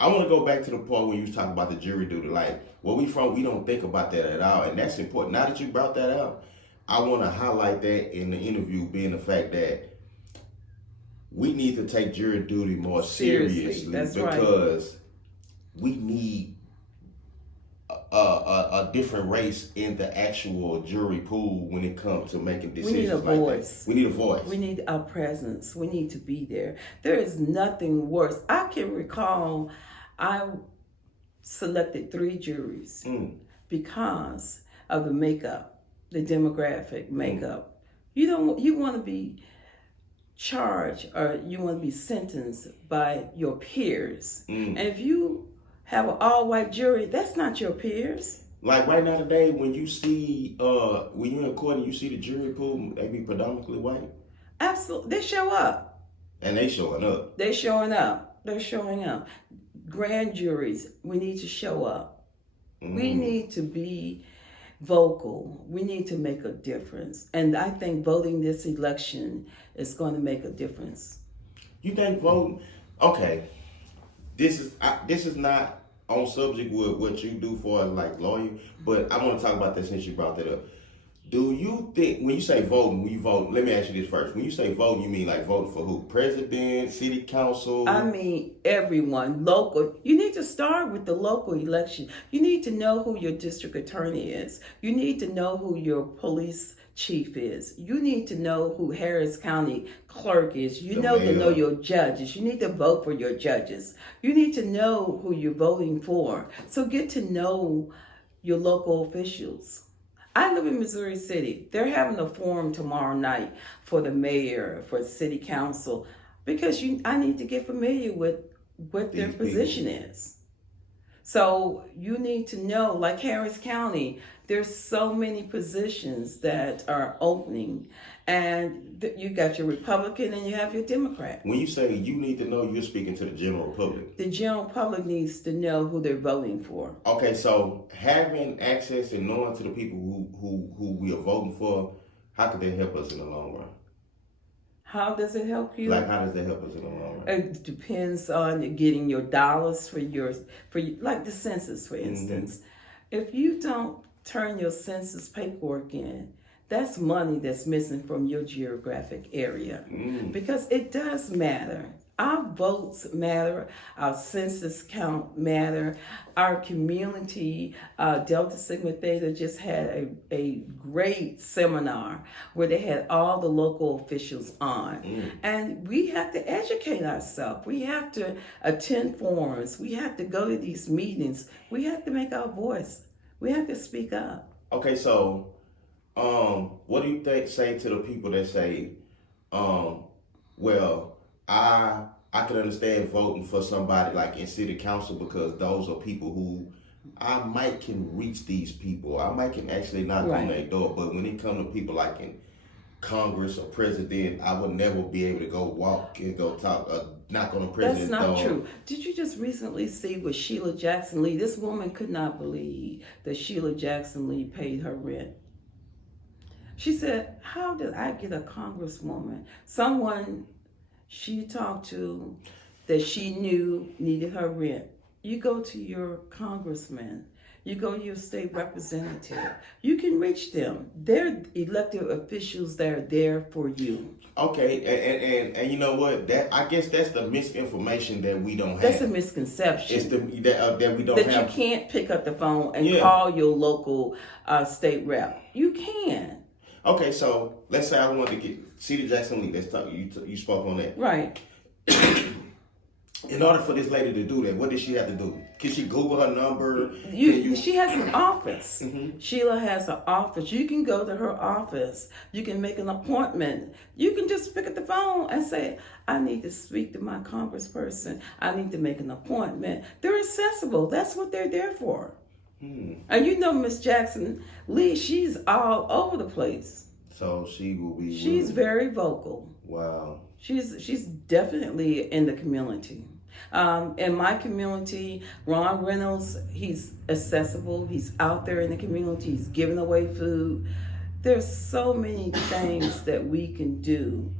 I want to go back to the part when you was talking about the jury duty. Like, where we from, we don't think about that at all, and that's important. Now that you brought that up, I want to highlight that in the interview, being the fact that we need to take jury duty more seriously That's because we need a different race in the actual jury pool when it comes to making decisions. We need a voice. We need a voice. We need our presence. We need to be there. There is nothing worse. I can recall I selected 3 juries because of the makeup, the demographic makeup. You want to be charged or you want to be sentenced by your peers. And if you have an all-white jury, that's not your peers. Like right now today, when you see, when you're in court and you see the jury pool, they be predominantly white. Absolutely. They show up. And they showing up. They're showing up. They're showing up. Grand juries, we need to show up. We need to be vocal. We need to make a difference. And I think voting this election is going to make a difference. You think voting? Okay. This is not on subject with what you do for like lawyer, but I want to talk about that since you brought that up. Do you think when you say voting, when you vote, let me ask you this first. When you say voting, you mean like voting for who? President, city council? I mean everyone, local. You need to start with the local election. You need to know who your district attorney is. You need to know who your police chief is. You need to know who Harris County clerk is. You know to know your judges. You need to vote for your judges. You need to know who you're voting for. So get to know your local officials. I live in Missouri City. They're having a forum tomorrow night for the mayor, for city council, because I need to get familiar with what their position is. So you need to know, like Harris County, there's so many positions that are opening, and you got your Republican and you have your Democrat. When you say you need to know, you're speaking to the general public. The general public needs to know who they're voting for. Okay, so having access and knowing to the people who we are voting for, how could that help us in the long run? How does it help you? Like, how does that help us in the long run? It depends on getting your dollars for like the census, for instance. If you don't turn your census paperwork in, that's money that's missing from your geographic area. Because it does matter. Our votes matter. Our census count matter. Our community, Delta Sigma Theta just had a great seminar where they had all the local officials on. And we have to educate ourselves. We have to attend forums. We have to go to these meetings. We have to make our voice. We have to speak up. Okay, so what do you say to the people that say, well, I can understand voting for somebody like in city council because those are people who I might can reach these people. I might can actually knock on their door. But when it comes to people like in Congress or president, I would never be able to go walk and go talk, knock on the president's door. That's not true. Did you just recently see with Sheila Jackson Lee? This woman could not believe that Sheila Jackson Lee paid her rent. She said, how did I get a congresswoman? Someone she talked to that she knew needed her rent. You go to your congressman. You go to your state representative. You can reach them. They're elected officials that are there for you. Okay, and you know what? That I guess that's the misinformation that we don't have. That's a misconception. It's that we don't that have. You can't pick up the phone and call your local state rep. You can. Okay, so let's say I wanted to get Sheila Jackson Lee. Let's talk. You spoke on that. Right. In order for this lady to do that, what did she have to do? Can she Google her number? She has an office. Sheila has an office. You can go to her office. You can make an appointment. You can just pick up the phone and say, I need to speak to my congressperson. I need to make an appointment. They're accessible. That's what they're there for. And you know Miss Jackson Lee, she's all over the place. So she will be... She's very vocal. Wow. She's definitely in the community. In my community, Ron Reynolds, he's accessible. He's out there in the community. He's giving away food. There's so many things that we can do.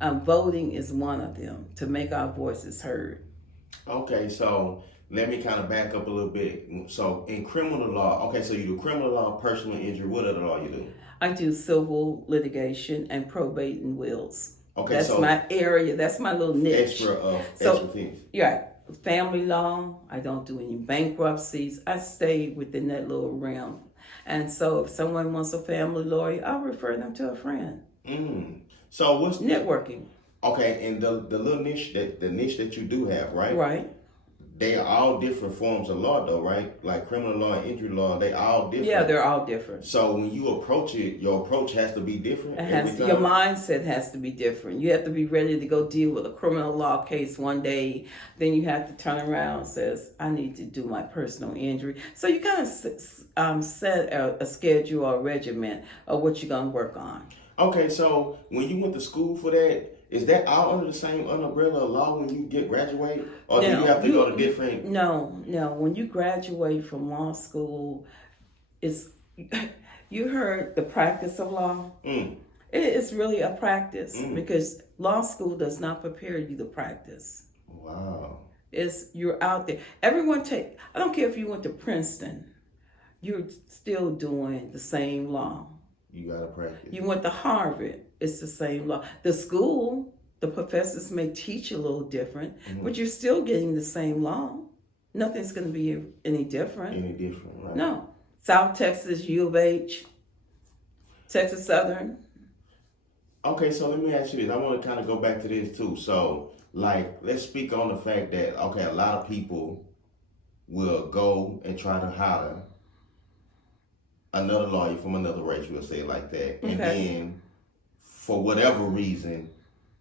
Voting is one of them to make our voices heard. Okay, so let me kind of back up a little bit. So in criminal law, okay, so you do criminal law, personal injury. What other law you do? I do civil litigation and probate and wills. Okay, That's so my area. That's my little niche. So, expertise. yeah, family law. I don't do any bankruptcies. I stay within that little realm. And so, if someone wants a family lawyer, I'll refer them to a friend. So what's Networking. Okay, and the little niche that you do have, right? Right. They are all different forms of law, though, right? Like criminal law and injury law, they all different. Yeah, they're all different. So when you approach it, your approach has to be different. Your mindset has to be different. You have to be ready to go deal with a criminal law case one day. Then you have to turn around and says, I need to do my personal injury. So you kind of set a schedule or a regimen of what you're going to work on. Okay, so when you went to school for that, is that all under the same umbrella of law when you graduate? Or do you have to go to different? No. When you graduate from law school, you heard the practice of law. It's really a practice because law school does not prepare you to practice. Wow. You're out there. I don't care if you went to Princeton, you're still doing the same law. You gotta practice. You went to Harvard, it's the same law. The school, the professors may teach a little different, but you're still getting the same law. Nothing's going to be any different. Right? No. South Texas, U of H, Texas Southern. Okay, so let me ask you this. I want to kind of go back to this too. So, like, let's speak on the fact that, okay, a lot of people will go and try to hire another lawyer from another race, we'll say it like that. Okay. And then, for whatever reason,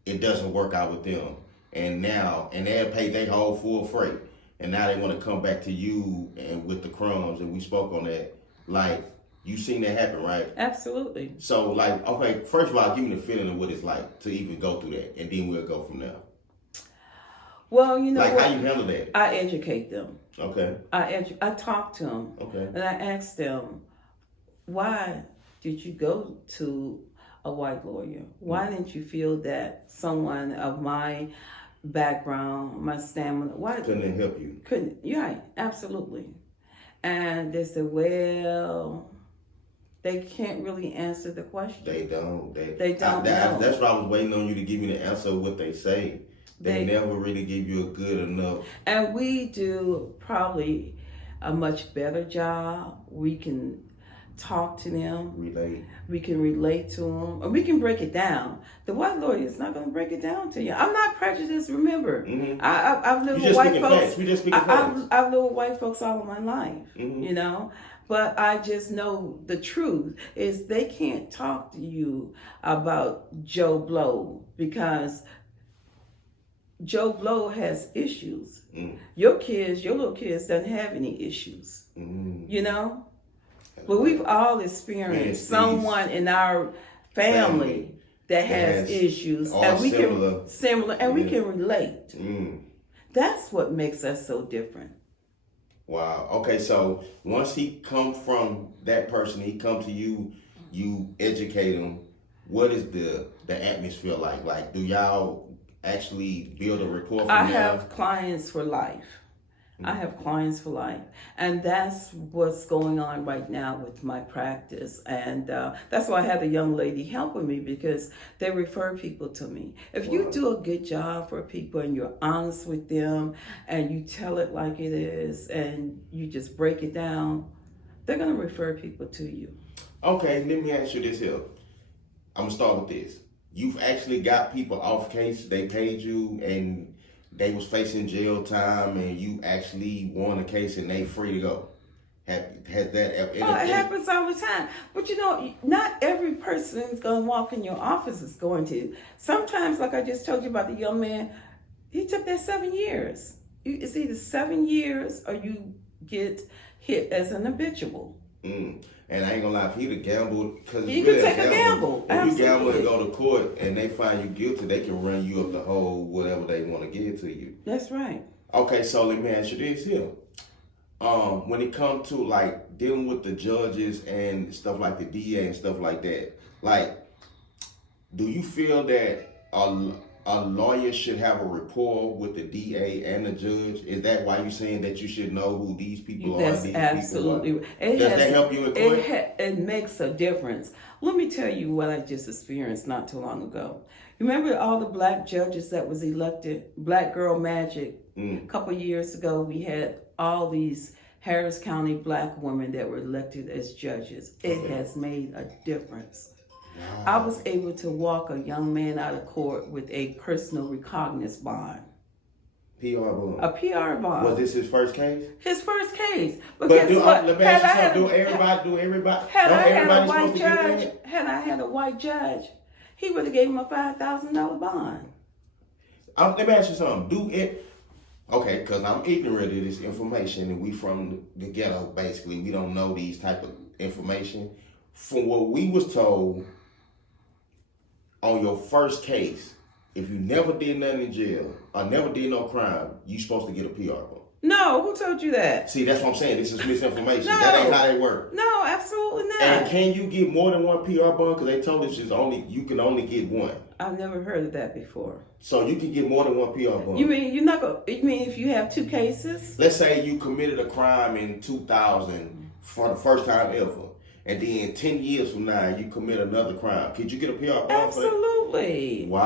it doesn't work out with them. And they'll pay their whole full freight. And now they want to come back to you and with the crumbs, and we spoke on that. Like, you seen that happen, right? Absolutely. So, like, okay, first of all, give me the feeling of what it's like to even go through that, and then we'll go from there. Well, you know, like how you handle that? I educate them. Okay. I talk to them. Okay. And I ask them, why did you go to a white lawyer? Why didn't you feel that someone of my background, my stamina, why couldn't it help you? Couldn't? Yeah, absolutely. And they said, well, they can't really answer the question. They don't. They don't know. That's why I was waiting on you to give me the answer of what they say. They never really give you a good enough. And we do probably a much better job. We can talk to them. Relate. We can relate to them. Or we can break it down. The white lawyer is not going to break it down to you. I'm not prejudiced, remember. I've lived with white folks. I've lived with white folks all of my life, you know. But I just know the truth is they can't talk to you about Joe Blow because Joe Blow has issues. Your little kids don't have any issues, you know? But we've all experienced someone in our family that has issues, and we can relate. That's what makes us so different. Wow. Okay, so once he come from that person, he come to you, you educate him. What is the atmosphere like? Like, do y'all actually build a rapport? I have clients for life. And that's what's going on right now with my practice. And that's why I have a young lady helping me because they refer people to me. If you do a good job for people and you're honest with them and you tell it like it is and you just break it down, they're going to refer people to you. Okay, let me ask you this here. I'm going to start with this. You've actually got people off case, they paid you and they was facing jail time and you actually won a case and they free to go. Has that ever? Oh, it happens all the time. But you know, not every person is going to walk in your office is going to. Sometimes, like I just told you about the young man, he took that 7 years. It's either 7 years or you get hit as an habitual. And I ain't gonna lie, if he'd have gambled, because you can take a gamble. If you gamble and go to court and they find you guilty, they can run you up the whole whatever they want to give to you. That's right. Okay, so let me ask you this here. When it comes to like dealing with the judges and stuff like the DA and stuff like that, like, do you feel that a lawyer should have a rapport with the DA and the judge? Is that why you're saying that you should know who these people are? That's These absolutely. people are? Does that help you in court? It makes a difference. Let me tell you what I just experienced not too long ago. Remember all the black judges that was elected, Black Girl Magic? A couple years ago, we had all these Harris County black women that were elected as judges. It has made a difference. Wow. I was able to walk a young man out of court with a personal recognizance bond. PR bond. A PR bond. Was this his first case? His first case. But let me ask you something. Do everybody? Had I had a white judge, he would have gave him a $5,000 bond. Let me ask you something. Okay, because I'm ignorant of this information, and we from the ghetto, basically. We don't know these type of information. From what we was told, on your first case, if you never did nothing in jail or never did no crime, you supposed to get a PR bond. No, who told you that? See, that's what I'm saying. This is misinformation. No. That ain't how they work. No, absolutely not. And can you get more than one PR bond? Because they told us you can only get one. I've never heard of that before. So you can get more than one PR bond. You mean if you have two cases? Let's say you committed a crime in 2000 for the first time ever, and then 10 years from now you commit another crime. Could you get a PR bond? Absolutely. Wow.